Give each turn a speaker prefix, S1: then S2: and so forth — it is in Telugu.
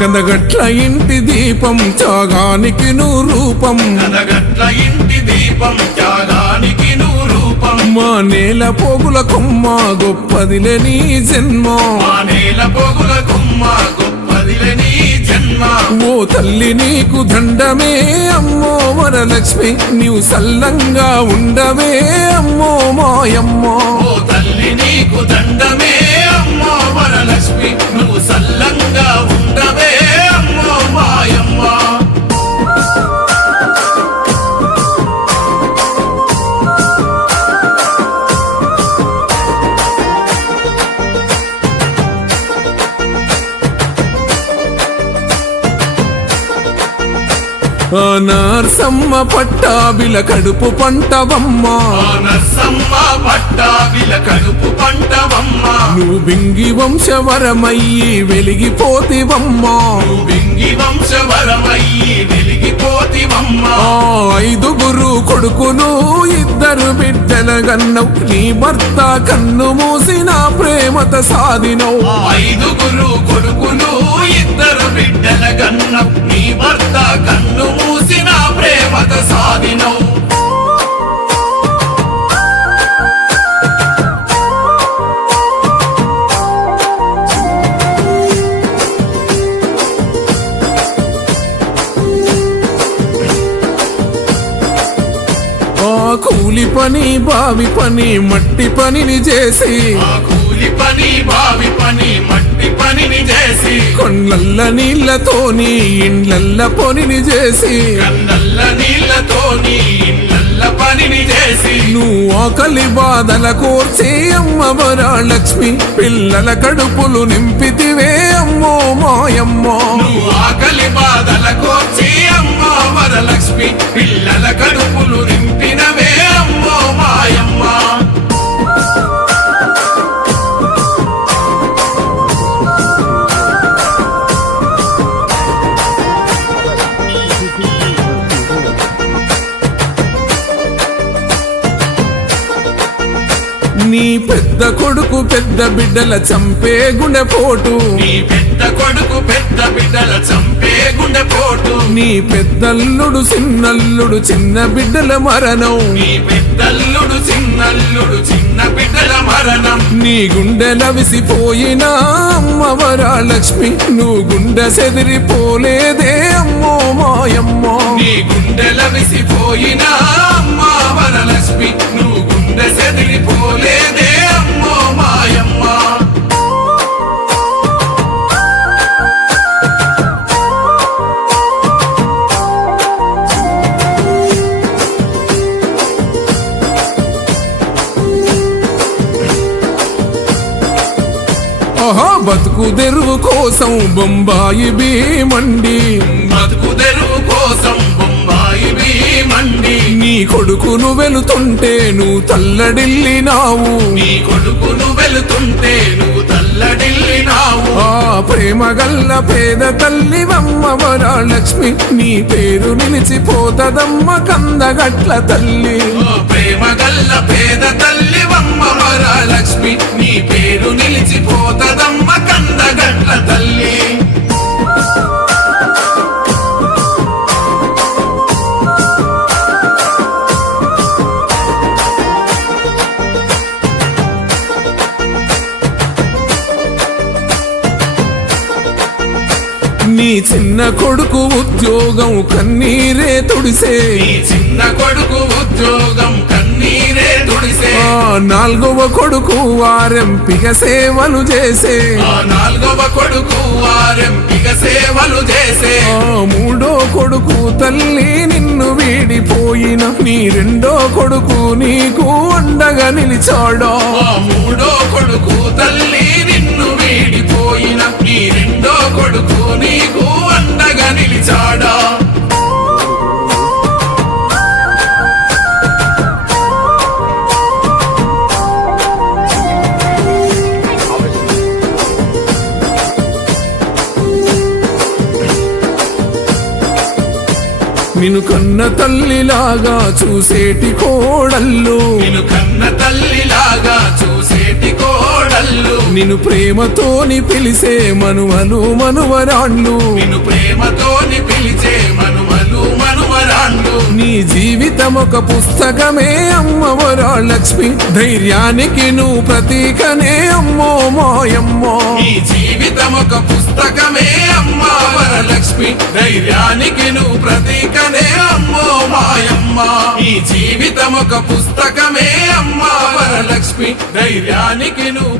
S1: కందగట్ల ఇంటి దీపం త్యాగానికి నువ్వు రూపం.
S2: కనగట్ల ఇంటి దీపం త్యాగానికి నువ్వు రూపం.
S1: మా నేల పోగుల కొమ్మ గొప్పదిలే నీ జన్మ.
S2: మా నేల పొగుల గుమ్మ గొప్పదిలే నీ జన్మ.
S1: ఓ తల్లి నీకు దండమే అమ్మో. వరలక్ష్మి నీవు సల్లంగా ఉండవే అమ్మో మాయమ్మో.
S2: ఓ తల్లి నీకు దండమే అమ్మో. వరలక్ష్మి
S1: నార్సమ్మ పట్టాబిల కడుపు పంటవమ్మ.
S2: నర్సమ్మ పట్టాభిల కడుపు పంటవమ్మ.
S1: నువ్వు బింగి వంశవరమయ్యి వెలిగిపోతివమ్మ.
S2: నువ్వు బింగి వంశవరమయ్యి వెలిగిపోతివమ్మ.
S1: ఐదుగురు కొడుకులు ఇద్దరు బిడ్డల గన్నవు. నీ భర్త కన్ను మూసిన ప్రేమత సాధినవు.
S2: ఐదుగురు కొడుకులు ఇద్దరు బిడ్డల గన్నం నీ భర్త కన్ను సాధినవు
S1: ఆ కూలి పని బావి పని మట్టి పనిని చేసి
S2: ఆ కూలి పని బావి పని మట్టి పనిని చేసి
S1: కొండల్ల నీళ్ళతోని ఇండ్లల్ల పొనిని చేసి
S2: నీళ్ళతోని ఇళ్ళల్ల పనిని చేసి.
S1: నువ్వు ఆకలి బాధల కోర్చి అమ్మ వరాలక్ష్మి. పిల్లల కడుపులు నింపితివే అమ్మో మాయమ్మో.
S2: నువ్వు ఆకలి బాధల కోర్చి అమ్మో వరలక్ష్మి. పిల్లల కడుపులు
S1: పెద్ద కొడుకు పెద్ద బిడ్డల చంపే గుండెపోటు
S2: నీ పెద్ద కొడుకు పెద్ద బిడ్డల చంపే గుండెపోటు
S1: నీ పెద్దల్లుడు చిన్నల్లుడు చిన్న బిడ్డల మరణం.
S2: నీ పెద్దల్లుడు చిన్నల్లుడు చిన్న బిడ్డల మరణం.
S1: నీ గుండెల విసిపోయినా అమ్మ వరాలక్ష్మి నువ్వు గుండె సెదిరిపోలేదే అమ్మో మాయమ్మో.
S2: నీ గుండెల విసిపోయినా
S1: బతుకు తెరువు కోసం బొంబాయి భీమండి.
S2: బతుకు తెరువు కోసం బొంబాయి భీమండి.
S1: నీ కొడుకును వెళుతుంటే నువ్వు తల్లడిల్లినావు.
S2: నీ కొడుకును వెళుతుంటే నువ్వు తల్లడిల్లినావు.
S1: ఆ ప్రేమ గల్ల పేద తల్లి అమ్మ వరాలక్ష్మి నీ పేరు నిలిచిపోతదమ్మ కందగట్ల తల్లి.
S2: ప్రేమ గల్ల పేద తల్లి వమ్మ వరలక్ష్మి నీ పేరు నిలిచిపోతదమ్మ
S1: నీ చిన్న కొడుకు ఉద్యోగం కన్నీరే తుడిసే.
S2: చిన్న కొడుకు ఉద్యోగం కన్నీరే తుడిసే.
S1: నాలుగవ కొడుకు వారెంపిక సేవలు చేసే.
S2: నాలుగవ కొడుకు వారెంపిక సేవలు చేసే.
S1: మూడో కొడుకు తల్లి నిన్ను వీడిపోయిన. నీ రెండో కొడుకు నీకు అండగా నిలిచాడో.
S2: మూడో నిన్ను
S1: కన్న తల్లిలాగా చూసేటి కోడళ్ళు.
S2: నిన్ను కన్న తల్లిలాగా చూసేటి కోడళ్ళు.
S1: నిన్ను ప్రేమతోని పిలిసే మనువలు మనువరాళ్ళు
S2: నిన్ను ప్రేమతోని
S1: నీ జీవితం ఒక పుస్తకమే అమ్మ వరాలక్ష్మి. ధైర్యానికి నువ్వు ప్రతీకనే అమ్మో మాయమ్మో.
S2: నీ జీవితం ఒక పుస్తకమే అమ్మ వరలక్ష్మి. ధైర్యానికి నువ్వు ప్రతీకనే అమ్మో మాయమ్మ. నీ జీవితం ఒక పుస్తకమే అమ్మ వరలక్ష్మి. ధైర్యానికి నువ్వు